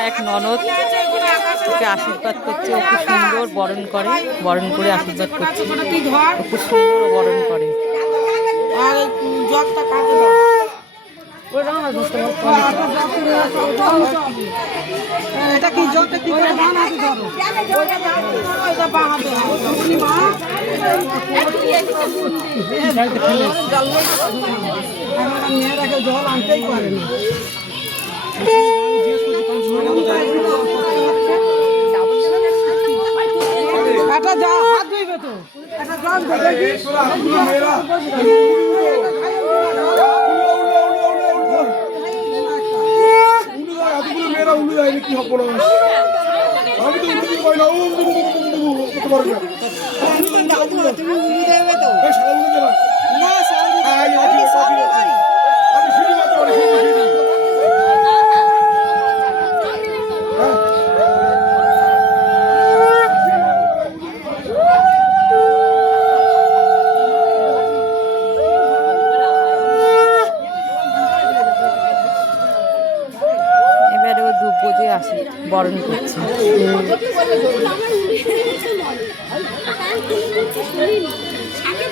এক ননদ ওকে আশীর্বাদ করছে। ও খুব সুন্দর বরণ করে আশীর্বাদ করছে। ও খুব সুন্দর বরণ করে। এটা কি জলটা কি করে বানাতে ধরো মেয়েরাকে জল আনতেই পারে না। এটা যা হাত ধুইবে তো এটা জল মেয়েরা উল্লু যায়নি কি হবো না আমি তো উল্লু পাই না করতে পারবে তুমি উড়ে দেবে তো না আমি সিঁড়ি মারতে পারি সিঁড়ি এবারে ও দুব্বো আসে বরণ করছে। আগে